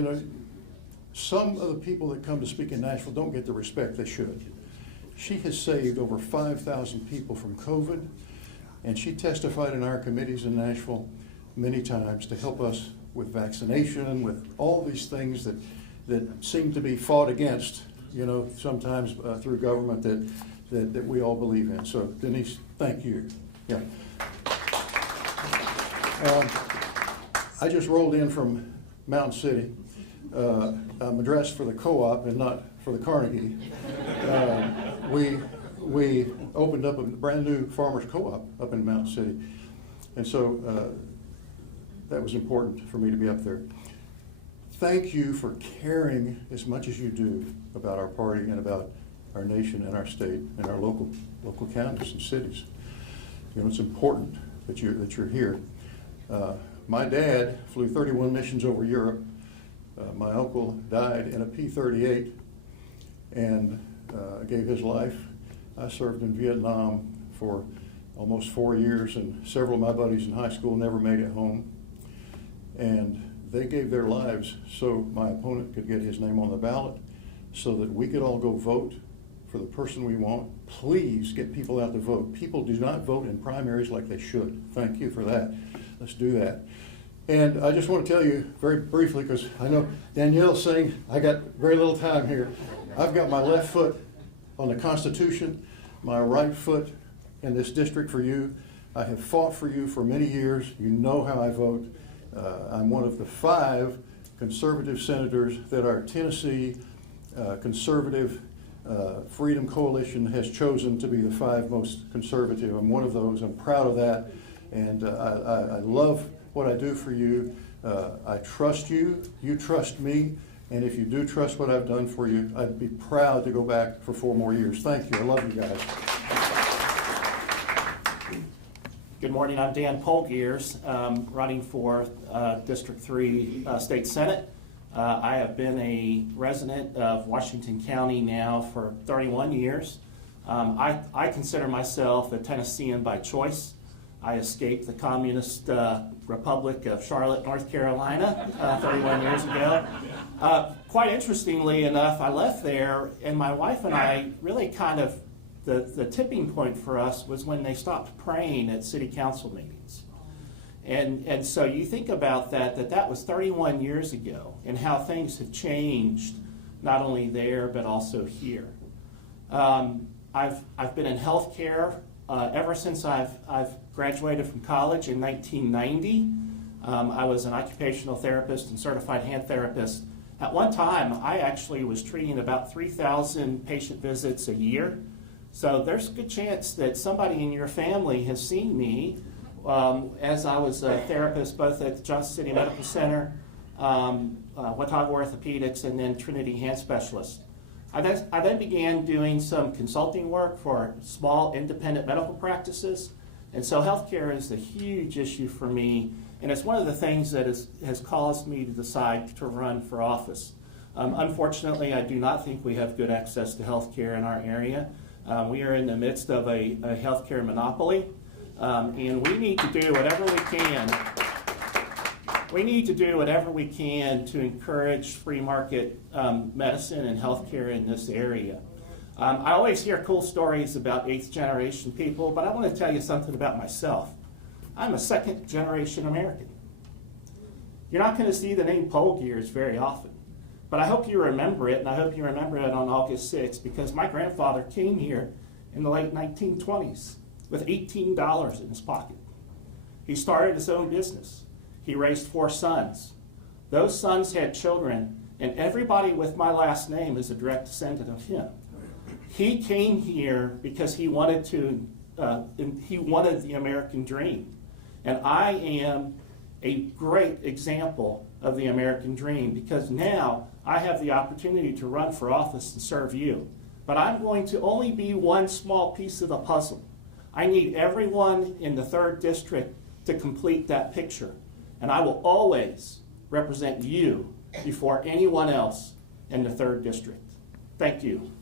You know, some of the people that come to speak in Nashville don't get the respect they should. She has saved over 5,000 people from COVID, and she testified in our committees in Nashville many times to help us with vaccination, with all these things that seem to be fought against, you know, sometimes through government that we all believe in. So Denise, thank you. Yeah. I just rolled in from Mountain City. I'm dressed for the co-op and not for the Carnegie. We opened up a brand new farmers co-op up in Mountain City. And so that was important for me to be up there. Thank you for caring as much as you do about our party and about our nation and our state and our local counties and cities. You know, it's important that you're here. My dad flew 31 missions over Europe. My uncle died in a P-38 and gave his life. I served in Vietnam for almost 4 years, and several of my buddies in high school never made it home. And they gave their lives so my opponent could get his name on the ballot, so that we could all go vote for the person we want. Please get people out to vote. People do not vote in primaries like they should. Thank you for that. Let's do that. And I just want to tell you very briefly, because I know Danielle's saying I got very little time here. I've got my left foot on the Constitution, my right foot in this district for you. I have fought for you for many years. You know how I vote. I'm one of the 5 conservative senators that our Tennessee Conservative Freedom Coalition has chosen to be the 5 most conservative. I'm one of those. I'm proud of that. And I love what I do for you. I trust you. You trust me. And if you do trust what I've done for you, I'd be proud to go back for 4 more years. Thank you. I love you guys. Good morning. I'm Dan Pohlgeers, running for District 3 State Senate. I have been a resident of Washington County now for 31 years. I consider myself a Tennessean by choice. I escaped the Communist Republic of Charlotte, North Carolina 31 years ago. Quite interestingly enough, I left there, and my wife and I really kind of, the tipping point for us was when they stopped praying at city council meetings. And so you think about that was 31 years ago, and how things have changed, not only there, but also here. I've been in healthcare ever since I've graduated from college in 1990. I was an occupational therapist and certified hand therapist. At one time, I actually was treating about 3,000 patient visits a year. So there's a good chance that somebody in your family has seen me as I was a therapist both at the Johnson City Medical Center, Watauga Orthopedics, and then Trinity Hand Specialist. I then began doing some consulting work for small independent medical practices. And so healthcare is a huge issue for me, and it's one of the things that has caused me to decide to run for office. Unfortunately, I do not think we have good access to healthcare in our area. We are in the midst of a healthcare monopoly, and we need to do whatever we can. We need to do whatever we can to encourage free market medicine and healthcare in this area. I always hear cool stories about 8th generation people, but I want to tell you something about myself. I'm a 2nd generation American. You're not going to see the name Pohlgeers very often, but I hope you remember it, and I hope you remember it on August 6th, because my grandfather came here in the late 1920s with $18 in his pocket. He started his own business. He raised 4 sons. Those sons had children, and everybody with my last name is a direct descendant of him. He came here because he wanted the American dream. And I am a great example of the American dream, because now I have the opportunity to run for office and serve you. But I'm going to only be one small piece of the puzzle. I need everyone in the 3rd district to complete that picture. And I will always represent you before anyone else in the 3rd district. Thank you.